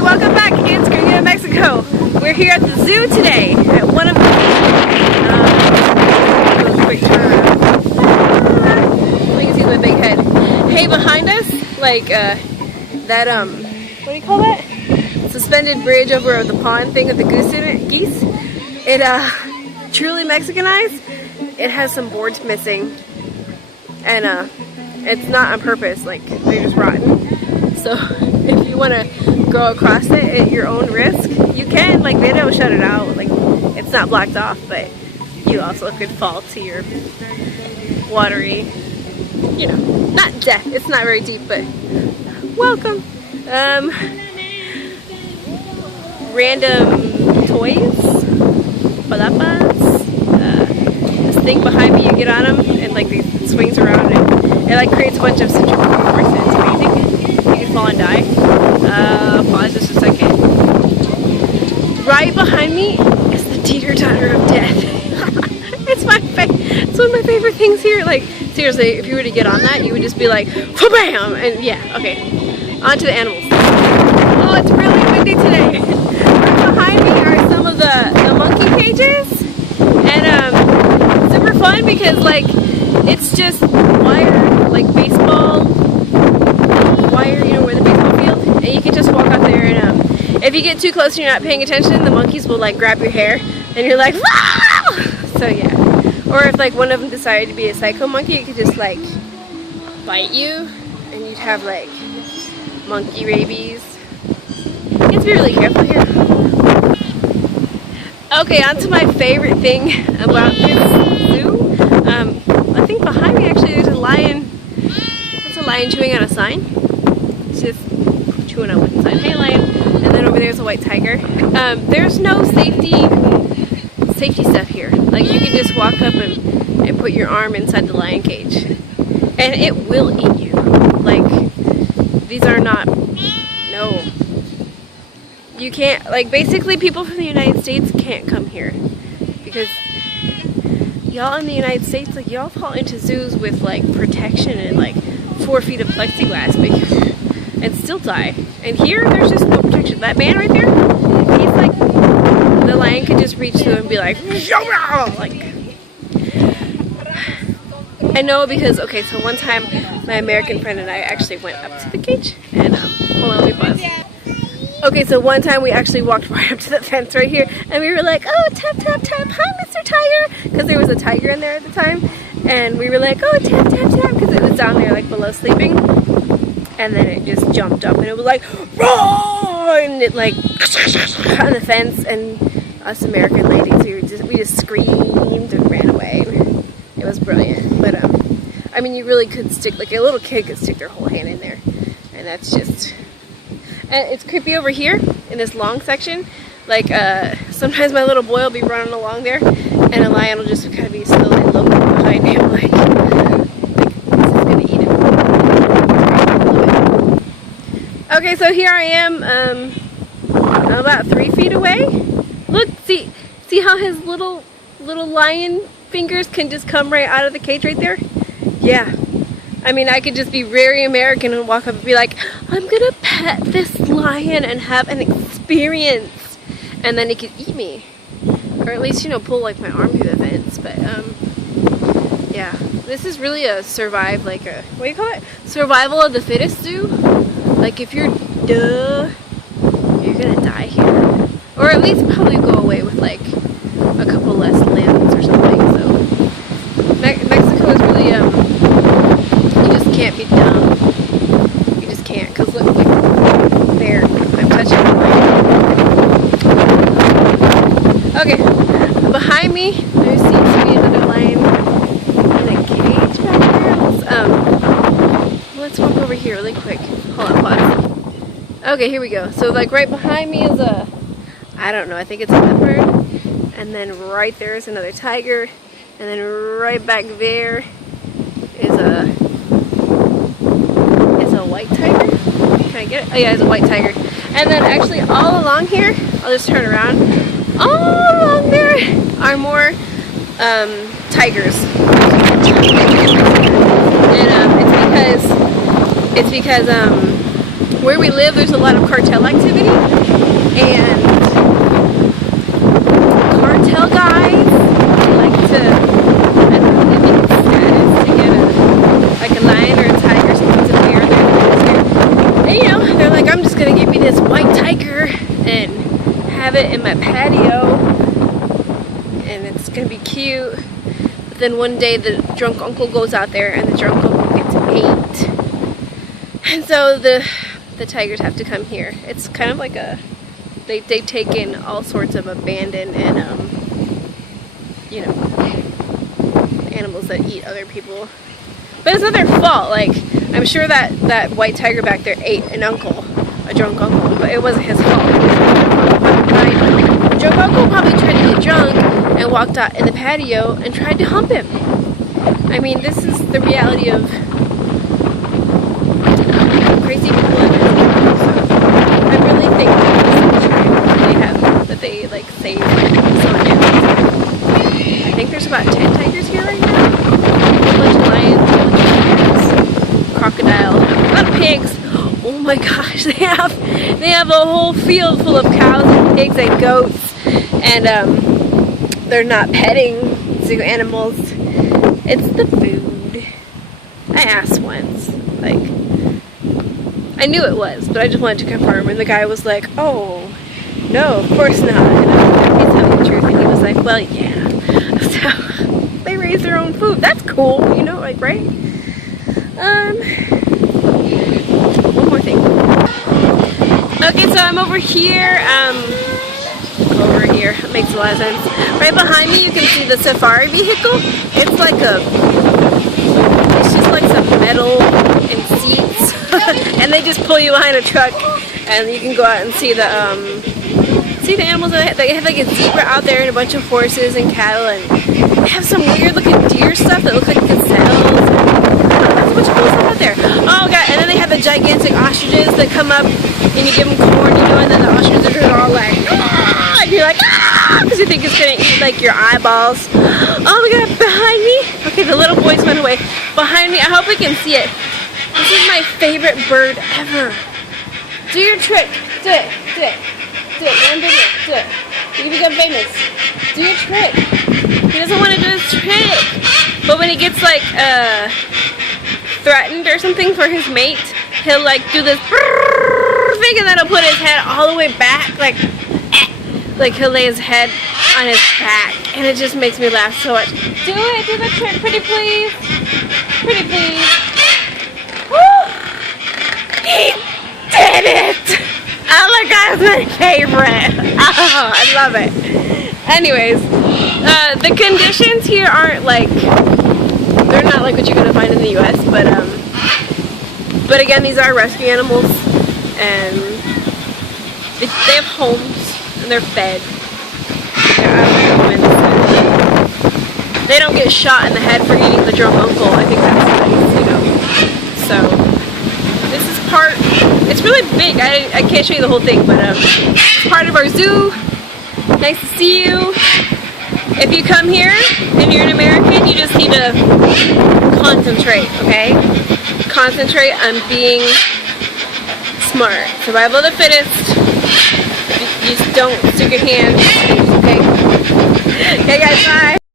Hey, welcome back. It's Gringa-n, Mexico. We're here at the zoo today at one of the quick turnaround. You can see my big head. Hey, behind us, like that what do you call that? Suspended bridge over the pond thing with the geese. It truly Mexicanized. It has some boards missing, and it's not on purpose. Like, they're just rotten. So if you want to go across it at your own risk, you can. Like, they don't shut it out. Like, it's not blocked off, but you also could fall to your watery, you know, not death. It's not very deep, but welcome. Random toys, palapas. This thing behind me, you get on them and like it swings around and it like creates a bunch of centrifugal force. It's amazing. You can fall and die. Pause just a second. Right behind me is the teeter-totter of death. It's one of my favorite things here. Like, seriously, if you were to get on that, you would just be like, bam! And yeah, okay. On to the animals. Oh, it's really windy today. Right behind me are some of the monkey cages. And super fun because, like, it's just wire, like baseball wire, you know, where the baseball field, and you can just walk out there and if you get too close and you're not paying attention, the monkeys will like grab your hair and you're like, wow! So yeah. Or if like one of them decided to be a psycho monkey, it could just like bite you and you'd have like monkey rabies. You have to be really careful here. Okay, on to my favorite thing about this zoo. I think behind me actually there's a lion. That's a lion chewing on a sign. It's just chewing on one sign. Hey, lion. And then over there's a white tiger. There's no safety stuff here. Like, you can just walk up and put your arm inside the lion cage. And it will eat you. Like, these are not, no. You can't, like, basically people from the United States can't come here. Because y'all in the United States, like, y'all fall into zoos with, like, protection and, like, 4 feet of plexiglass, and still die. And here, there's just no protection. That man right there, he's like, the lion could just reach through and be like, I know because, okay, so one time, my American friend and I actually went up to the cage, and, hold on, let me pause. Okay, so one time we actually walked right up to the fence right here, and we were like, oh, tap, tap, tap, hi, Mr. Tiger, because there was a tiger in there at the time, and we were like, oh, tap, tap, tap, because it was down there, like, below sleeping, and then it just jumped up, and it was like, roar, and it, like, on the fence, and us American ladies, we just screamed and ran away. It was brilliant, but, I mean, you really could stick, like, a little kid could stick their whole hand in there, and that's just... And it's creepy over here in this long section. Like, sometimes my little boy will be running along there, and a lion will just kind of be slowly looking behind him, like this is gonna eat him. Okay, so here I am, about 3 feet away. Look, see how his little lion fingers can just come right out of the cage right there? Yeah. I mean, I could just be very American and walk up and be like, I'm gonna pet this lion and have an experience. And then it could eat me. Or at least, you know, pull like my arm through the fence. But, yeah. This is really a what do you call it? Survival of the fittest zoo. Like, if you're you're gonna die here. Or at least probably go away with like a couple less limbs or something. So, Mexico is really, can't be dumb. You just can't, because look, like, there, I'm touching the lion. Okay, behind me, there seems to be another lion in a cage back there. Let's walk over here really quick. Hold on, pause. Okay, here we go. So, like, right behind me is I don't know, I think it's a leopard. And then right there is another tiger. And then right back there is a white tiger. Can I get it? Oh yeah, it's a white tiger. And then actually all along here, I'll just turn around. All along there are more tigers. And it's because where we live, there's a lot of cartel activity, and cartel guys like to, I don't know, they make it status to get like a lion or a tiger, something to wear there. And you know, they're like, I'm just gonna give you this white tiger and have it in my patio, and it's gonna be cute. But then one day the drunk uncle goes out there, and the drunk uncle gets ate. And so the tigers have to come here. It's kind of like a, they take in all sorts of abandoned and you know, animals that eat other people. But it's not their fault. Like, I'm sure that white tiger back there ate an uncle, a drunk uncle, but it wasn't his fault. The drunk uncle probably tried to get drunk and walked out in the patio and tried to hump him. I mean, this is the reality of crazy people in this world. So I really think that they like save some animals. I think there's about 10 tigers here right now. A bunch of lions, a bunch of tigers, crocodile, a lot of pigs. Oh my gosh, they have a whole field full of cows and pigs and goats, and they're not petting zoo animals. It's the food. I asked once, like, I knew it was, but I just wanted to confirm, and the guy was like, oh, no, of course not. And I was like, he's telling the truth, and he was like, well, yeah. So, they raise their own food. That's cool, you know, like, right? One more thing. Okay, so I'm over here, it makes a lot of sense. Right behind me, you can see the safari vehicle. It's like it's just like some metal and seats. And they just pull you behind a truck, and you can go out and see the animals. They have like a zebra out there and a bunch of horses and cattle, and they have some weird looking deer stuff that look like gazelles. There's a bunch of cool stuff out there. Oh god, and then they have the gigantic ostriches that come up and you give them corn, you know, and then the ostriches are all like, ah! And you're like, ah! Because you think it's gonna eat like your eyeballs. Oh my god, behind me. Okay, the little boys went away. Behind me, I hope we can see it. This is my favorite bird ever. Do your trick. Do it. Do it. Do it. One video. Do it. You can become famous. Do your trick. He doesn't want to do his trick. But when he gets like threatened or something for his mate, he'll like do this thing, and then he'll put his head all the way back, like he'll lay his head on his back, and it just makes me laugh so much. Do it. Do the trick. Pretty please. Pretty please. He did it! Oh my god, it's my favorite. Oh, I love it. Anyways, the conditions here aren't like, they're not like what you're gonna find in the US, but again, these are rescue animals, and they have homes, and they're fed. They're out of the wind. They don't get shot in the head for eating the drunk uncle. I think that's nice, you know. So this is part, it's really big. I can't show you the whole thing, but it's part of our zoo. Nice to see you. If you come here and you're an American, you just need to concentrate, okay? Concentrate on being smart. Survival of the fittest. You just don't stick your hand, okay? Okay guys, bye.